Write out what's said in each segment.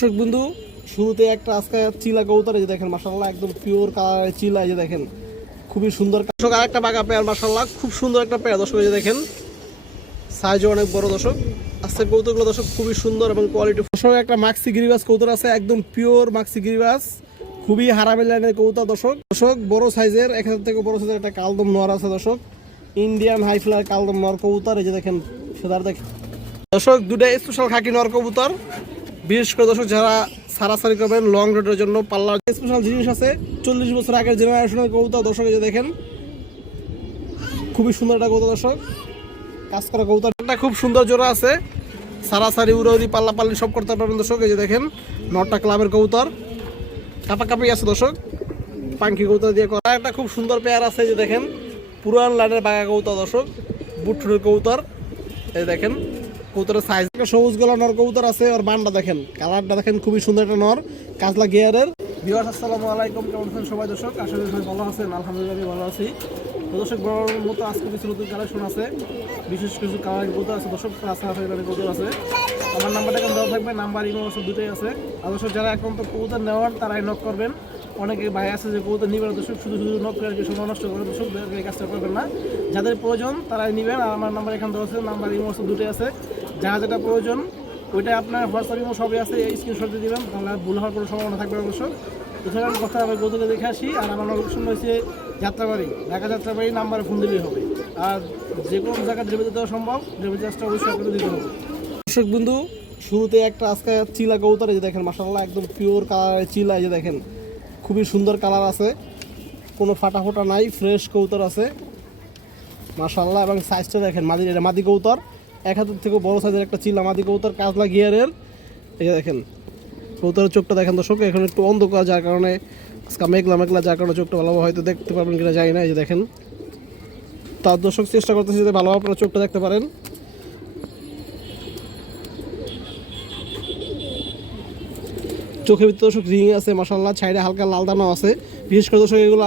দর্শক বন্ধু শুরুতে একটা আজকে চিলা কৌতার যে দেখেন মাসাল্লাহ একদম পিওর কালারের চিলা যে দেখেন, খুবই সুন্দর দর্শক আর একটা বাঘা পেয়ার মাসাল্লাহ খুব সুন্দর একটা পেয়ার দর্শক যে দেখেন সাইজও অনেক বড় দর্শক আজকে কৌতুকগুলো দর্শক খুবই সুন্দর এবং কোয়ালিটি দর্শক, একটা মাক্সি গিরিবাস কৌতর আছে, একদম পিওর মাক্সি গিরিবাস খুবই হারামি লাইনের কৌতা দর্শক। দর্শক, বড় সাইজের এক হাজার থেকে বড় সাইজের একটা কালদম নোয়ার আছে দর্শক ইন্ডিয়ান হাই ফ্লার কালদম নর কবুতর, এই যে দেখেন সেদার দেখেন দর্শক, দুটা স্পেশাল খাকি নর কবুতর বিশেষ করে দর্শক, যারা সারাসারি করবেন লং রুটের জন্য পাল্লা স্পেশাল জিনিস আছে, চল্লিশ বছর আগের জেনারেশনের কবুতর, দর্শক যে দেখেন, খুবই সুন্দর একটা কবুতর, দর্শক। কাজ করা একটা খুব সুন্দর জোড়া আছে। সারাসারি উড়ি পাল্লা পাল্লি সব করতে পারবেন, দর্শক, এই যে দেখেন নটা ক্লাবের কবুতর। কাপাকাপি আছে, দর্শক। পাঙ্কি কবুতর দিয়ে করা। একটা খুব সুন্দর পেয়ার আছে যে দেখেন, পুরান লাইনের বাঘা কবুতর, দর্শক। বুটফুটের কবুতর। এই দেখেন কবুতরের সাইজ সবুজ গলা নর কবুতর আছে আর বানটা দেখেন, কালারটা দেখেন খুবই সুন্দর একটা নর, কাজলা গিয়ারের বিহার আসসালামু আলাইকুম, কেমন আছেন সবাই দর্শক? আশা করি সবাই ভালো আছেন, আলহামদুলিল্লাহ আমি ভালো আছি। তো দর্শক, বড় মতো আজকে কিছু নতুন কালেকশন আছে, বিশেষ কিছু কালারিং কবুতর আছে। দর্শক রাস্তা কবুতর আছে। আমার নাম্বারটা এখন দেওয়া থাকবে নাম্বার ইমো আছে দুটোই আছে। আর দর্শক, যারা এখন তো কবুতর নেওয়ার, তারাই নক করবেন। অনেকে ভাই আছে যে কবুতর নিবেন দর্শক, শুধু শুধু নক করে আর কি সময় নষ্ট করে, দর্শক কাজটা করবেন না। যাদের প্রয়োজন, তারাই নেবেন। আর আমার নাম্বার এখানে দেওয়া আছে নাম্বার ইমো আছে দুটোই আছে। যার যেটা প্রয়োজন ওইটা আপনার হোয়াটসঅ্যাপ ইমো সবই আছে, এই স্ক্রিনশট দিয়ে দিবেন, তাহলে ভুল হওয়ার কোনো সম্ভাবনা থাকবে অবশ্য। এছাড়া আমি কথা আমি গৌতকে দেখে আসি, আর আমার লোকেশন রয়েছে যাত্রাবাড়ি, ঢাকা যাত্রাবাড়ি নাম্বারে ফোন দিলেই হবে। আর যে কোনো জায়গায় ডেলিভারি দেওয়া সম্ভব ডেলিভারি চার্জটা অবশ্যই আপনাকে দিতে হবে। দর্শক বন্ধু, শুরুতে একটা আজকে চিলা কবুতর, এই যে দেখেন মাসাল্লাহ একদম পিওর কালারের চিলা যে দেখেন, খুবই সুন্দর কালার আছে। কোনো ফাটা ফোটা নাই ফ্রেশ কবুতর আছে। মাসাল্লাহ এবং সাইজটা দেখেন, মাদি এটা মাদি কবুতর। এক হাতের থেকে বড় সাইজের একটা চিলা মাদি কবুতর কাজলা গিয়ারের। এই যে দেখেন, কবুতরের চোখটা দেখেন দর্শক, এখন একটু অন্ধকার, যার কারণে আজকে মেঘলা মেঘলা যার কারণে চোখটা ভালোভাবে হয়তো দেখতে পারবেন কিনা জানি না, এই যে দেখেন। তার দর্শক, চেষ্টা করতেছে যাতে ভালোভাবে আপনারা চোখটা দেখতে পারেন। চোখের ভিতরে দর্শক রিং আছে মশাল্লা ছাইডে হালকা লাল দানা আছে। বিশেষ করে দর্শক, এগুলো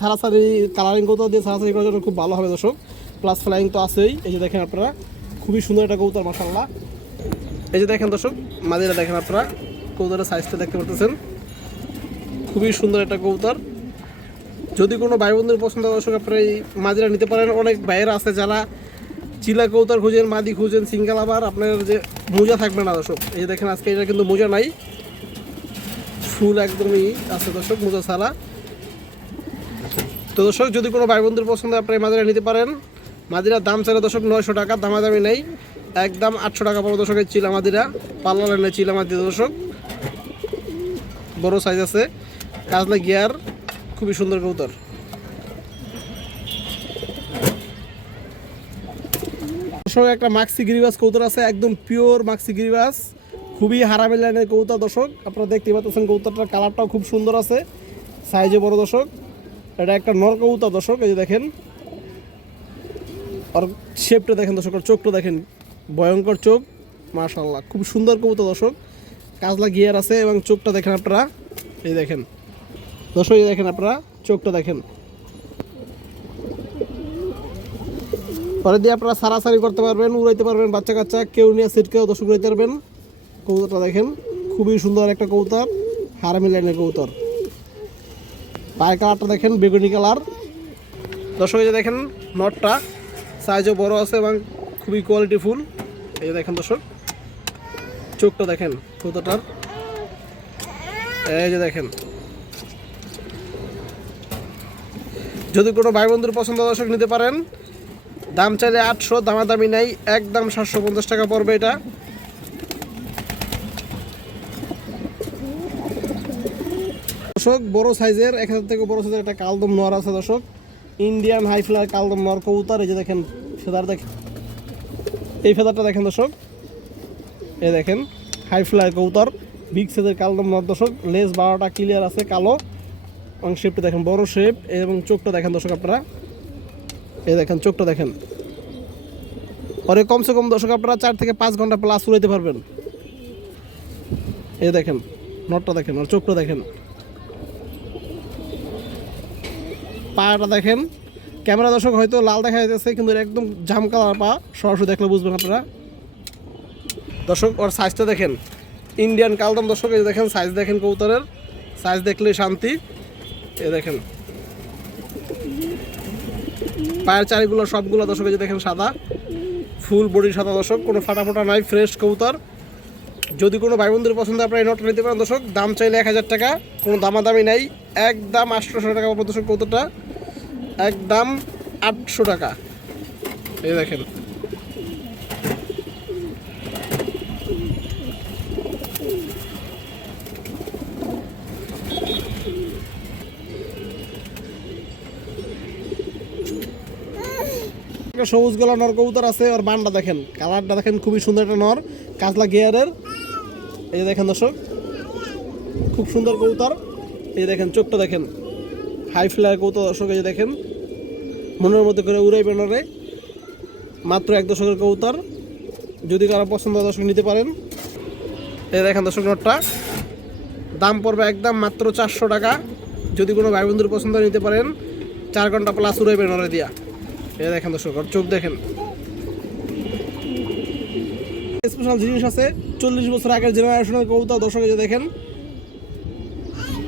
সারাসারি কালারিং করতে দিয়ে সারাসারি করার জন্য খুব ভালো হবে দর্শক। প্লাস ফ্লাইং তো আছেই, এই যে দেখেন আপনারা। খুবই সুন্দর একটা কৌতার মশাল্লা এই যে দেখেন দর্শক, মাদিরা দেখেন আপনারা কৌতারের সাইজটা দেখতে পারতেছেন। খুবই সুন্দর একটা কৌতার যদি কোনো ভাই বন্ধুর পছন্দ দর্শক, আপনারা এই মাদিরা নিতে পারেন। অনেক ভাইয়েরা আছে যারা চিলা কৌতার খুঁজেন, মাদি খুঁজেন, সিঙ্গেল আবার আপনার যে মোজা থাকবে না, দর্শক। এই যে দেখেন, আজকে এটা কিন্তু মোজা নাই। ফুল একদমই আছে, দর্শক, মোজা ছাড়া। তো দর্শক, যদি কোনো ভাই বন্ধুর পছন্দ আপনারা এই মাদিরা নিতে পারেন। মাদিরার দাম চাইলে দর্শক নয়শো টাকা, দামাদামি নেই। একদম আটশো টাকা পড়ো দর্শকের চিলা মাদিরা। পাল্লা লাইনের চিলা মাদিরা দর্শক। বড় সাইজ আছে। কাজলা গিয়ার, খুবই সুন্দর কৌতর দর্শক, একটা মাক্সি গিরিবাস কৌতর আছে, একদম পিওর মাক্সি গিরিবাস খুবই হারামি লাইনের কৌতা দর্শক। আপনারা দেখতে পাচ্ছেন কৌতাটার কালারটাও খুব সুন্দর আছে। সাইজে বড় দর্শক। এটা একটা নর কৌতা দর্শক, এই যে দেখেন। আর শেপটা দেখেন দর্শক চোখটা দেখেন, ভয়ঙ্কর চোখ মাশাল্লাহ খুব সুন্দর কবুতর দর্শক। কাজলা গিয়ার আছে এবং চোখটা দেখেন আপনারা, এই দেখেন। দর্শক, এই দেখেন আপনারা, চোখটা দেখেন। পরে দিয়ে আপনারা সারাসারি করতে পারবেন, উড়াইতে পারবেন, বাচ্চা কাচ্চা, কেউ নিয়ে সিটকেও দর্শক উড়াইতে পারবেন। কবুতরটা দেখেন, খুবই সুন্দর একটা কবুতর, হারামি লাইনের কবুতর। পায়ের কালারটা দেখেন, বেগুনি কালার দর্শক দেখেন, নটটা। সাইজও বড় আছে এবং খুবই কোয়ালিটি ফুল। এই যে দেখেন দর্শক, চোখটা দেখেন কবুতরটার এই যে দেখেন। যদি কোনো ভাই বন্ধুর পছন্দ দর্শক, নিতে পারেন। দাম চাইলে আটশো, দামাদামি নাই, একদম সাতশো পঞ্চাশ টাকা পড়বে এটা। দর্শক, বড় সাইজের, এক হাজার থেকে বড় সাইজের একটা কালদম নর আছে দর্শক। ইন্ডিয়ান হাই ফ্লার কালদম নর কবুতর, এই যে দেখেন ফেদার দেখেন। এই ফেদারটা দেখেন দর্শক। এ দেখেন হাই ফ্লার কবুতর বিগ সাইজের কালদম নর দর্শক লেস বারোটা ক্লিয়ার আছে, কালো। এবং শেপটা দেখেন, বড় শেপ এবং চোখটা দেখেন দর্শক আপনারা। এই দেখেন, চোখটা দেখেন। পরে কমসে কম দর্শক আপনারা চার থেকে পাঁচ ঘণ্টা প্লাস উড়াইতে পারবেন। এ দেখেন নটটা দেখেন আর চোখটা দেখেন। পাটা দেখেন ক্যামেরা দর্শক হয়তো লাল দেখা যাচ্ছে কিন্তু একদম জাম কালার পা। সরাসরি দেখলে বুঝবেন আপনারা। দর্শক, ওর সাইজটা দেখেন। ইন্ডিয়ান কালদম দর্শক, এই দেখেন সাইজ দেখেন কবুতরের। সাইজ দেখলে শান্তি। এ দেখেন। পায়ের চারিগুলো সবগুলো দর্শক, এই দেখেন সাদা। ফুল বডি সাদা দর্শক, কোনো ফাটা ফোটা নাই ফ্রেশ কবুতর। যদি কোনো ভাই বন্ধুর পছন্দ, আপনারা এই নোটটা নিতে পারেন দর্শক। দাম চাইলে এক হাজার টাকা, কোনো দামাদামি নাই। একদম আটশোশো টাকা দর্শক কবুতরটা। একদম আটশো টাকা। এই দেখেন। একটা সবুজ গলা নর কবুতর আছে আর বানটা দেখেন। কালারটা দেখেন খুবই সুন্দর একটা নর, কাজলা গিয়ারের। এই দেখেন দর্শক, খুব সুন্দর কবুতর। এই দেখেন, চোখটা দেখেন। হাই ফ্লায়ার কবুতর দর্শক, এই দেখেন। মনের মধ্যে করে উড়াইবে নরে মাত্র এক দশকের কবুতর। যদি কারও পছন্দ দর্শক নিতে পারেন। এই দেখেন দর্শক নটটা। দাম পড়বে একদম মাত্র চারশো টাকা। যদি কোনো ভাই বন্ধুর পছন্দ নিতে পারেন। চার ঘণ্টা প্লাস উড়াইবে নরে দিয়া। এই দেখেন দর্শক ওর চোখ দেখেন। স্পেশাল জিনিস আছে। চল্লিশ বছর আগের জেনারেশনের কবুতর, দর্শক যে দেখেন।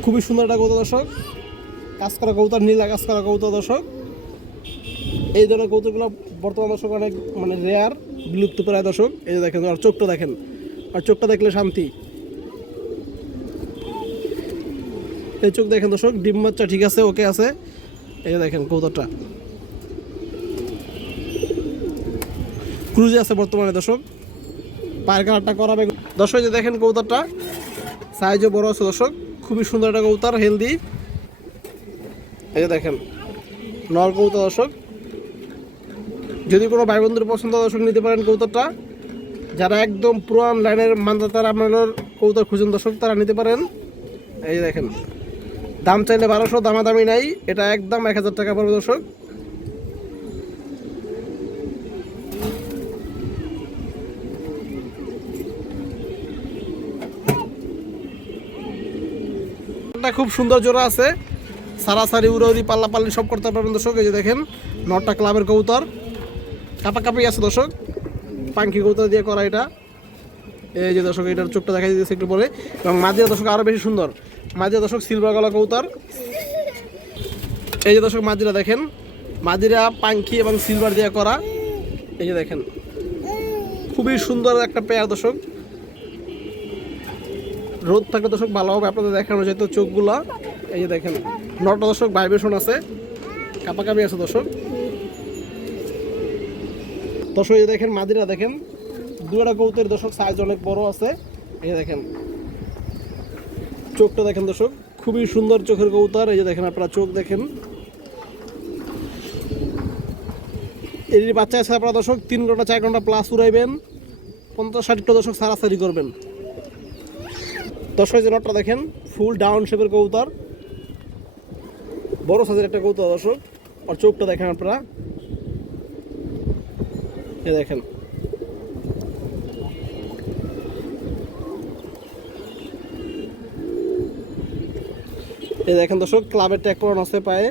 খুবই সুন্দর একটা কবুতর, দর্শক। কাজ করা কবুতর, নীলা কাজ করা কবুতর, দর্শক। এই ধরনের কৌতুকগুলো বর্তমান দর্শক অনেক মানে রেয়ার বিলুপ্ত প্রায় দর্শক। এই যে দেখেন, আর চোখটা দেখেন। আর চোখটা দেখলে শান্তি। এই চোখ দেখেন দর্শক, ডিম বাচ্চা ঠিক আছে ওকে আছে। এই যে দেখেন কবুতরটা ক্রুজে আছে বর্তমানে দর্শক। পায়ের কালারটা করাবে দর্শক যে দেখেন কবুতরটা সাইজও বড় আছে দর্শক। খুবই সুন্দর একটা কৌতার হেলদি এই যে দেখেন নর কৌতা দর্শক। যদি কোনো ভাই বন্ধুর পছন্দ দর্শক নিতে পারেন কবুতরটা। যারা একদম পুরান লাইনের মানদাতার আপনার কবুতর খুঁজুন, দর্শক, তারা নিতে পারেন। এই দেখেন, দাম চাইলে বারোশো, দামাদামি নাই। এটা একদম এক হাজার টাকা পড়বে, দর্শক। খুব সুন্দর জোড়া আছে। সারাসারি পাল্লা পাল্লি সব করতে পারবেন, দর্শক। এই যে দেখেন নটা ক্লাবের কবুতর। কাপা কাপি আছে দর্শক। পাঙ্কি কবুতর দিয়ে করা এটা। এই যে দর্শক, এটার চোখটা দেখা দিয়েছে একটু পরে। এবং মাঝিয়া দর্শক আরও বেশি সুন্দর। মাঝিয়া দর্শক সিলভার গলা কবুতর। এই যে দর্শক, মাঝিরা দেখেন। মাঝিরা পাঙ্কি এবং সিলভার দিয়ে করা। এই যে দেখেন। খুবই সুন্দর একটা পেয়ার দর্শক। রোদ থাকলে দর্শক ভালো হবে, আপনাদের দেখানো যেত চোখগুলা। এই যে দেখেন, নটা দর্শক ভাইব্রেশন আছে। কাপাকাপি আছে দর্শক। দর্শক এই দেখেন মাদিরা দেখেন। দুটা কৌতের দর্শক সাইজ অনেক বড় আছে। এই দেখেন। চোখটা দেখেন দর্শক, খুবই সুন্দর চোখের কৌতার এই যে দেখেন আপনারা চোখ দেখেন। এর বাচ্চা আছে আপনারা দর্শক, তিন ঘণ্টা, চার ঘণ্টা প্লাস উড়াইবেন। পঞ্চাশ ষাটটা দর্শক সারাসারি করবেন। দর্শক যে নটটা দেখেন ফুল ডাউন শেপের কবুতর। বড় সাইজের একটা কবুতর দর্শক। আর চোখটা দেখেন আপনারা। এ দেখেন। এই দেখেন দর্শক, ক্লাবের ট্যাগ করানো আছে পায়ে।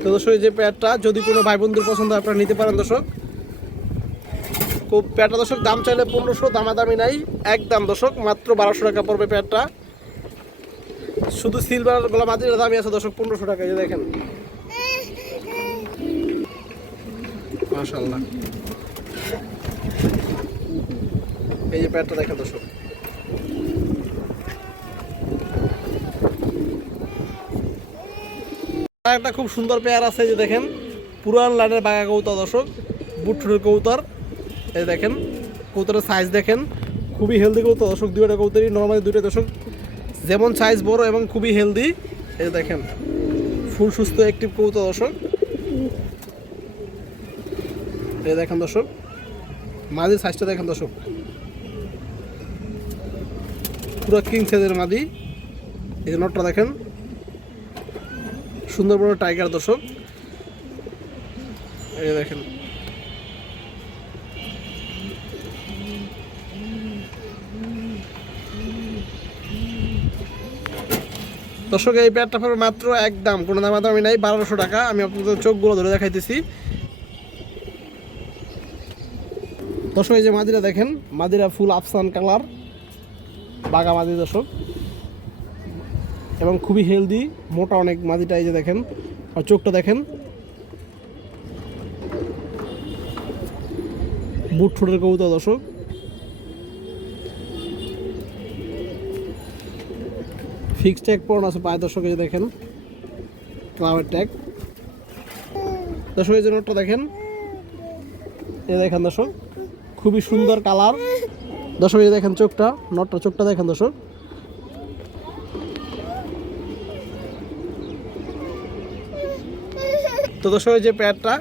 তো দর্শক যে প্যাডটা যদি কোনো ভাই বন্ধুর পছন্দ হয়, আপনারা নিতে পারেন দর্শক। খুব প্যাডটা দর্শক, দাম চাইলে পনেরোশো, দামাদামি নাই। একদম দর্শক, মাত্র বারোশো টাকা পড়বে প্যাডটা শুধু সিলভার গোলা মাটির দামই আছে দর্শক, পনেরোশো টাকা যে দেখেন। এই যে প্যাডটা দেখেন দর্শক। একটা খুব সুন্দর পেয়ার আছে যে দেখেন, পুরান লাইনের বাঘা কৌতর দর্শক বুটুরের কৌতর এই দেখেন কৌতরের সাইজ দেখেন, খুবই হেলদি কৌতর দর্শক, দুইটা কৌতরই নর্মালি দুইটা দর্শক। যেমন সাইজ বড় এবং খুবই হেলদি এই দেখেন ফুল সুস্থ অ্যাক্টিভ কৌতর দর্শক। এই দেখেন দর্শক মাদির সাইজটা দেখেন দর্শক। পুরো কিং সাইজের মাদি। এই যে নটটা দেখেন, সুন্দর বড় টাইগার দর্শক। এই দেখেন। দর্শক, এই পাবে মাত্র একদম, কোনো দামাদামি নাই, বারোশো টাকা। আমি আপনাদের চোখগুলো ধরে দেখাইতেছি। দর্শক, এই যে মাদিরা দেখেন, মাদিরা ফুল আফসান কালার বাগা মাদি দর্শক। এবং খুবই হেলদি মোটা অনেক মাদিটা, এই যে দেখেন, আর চোখটা দেখেন। বুট ঠোঁটের কবুতর দর্শক। ফিক্স ট্যাগ পড়ানো আছে পায়ে দর্শক, এই দেখেন ক্লাবের ট্যাগ দর্শক, এই যে নোটটা দেখেন। এই দেখেন দর্শক। খুবই সুন্দর কালার। দর্শক, এই দেখেন চোখটা, নটটা, চোখটা দেখেন দর্শক। তো দর্শক যে প্যাডটা,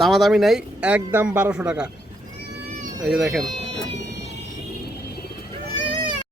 দামাদামি নাই, একদম বারোশো টাকা। এই যে দেখেন।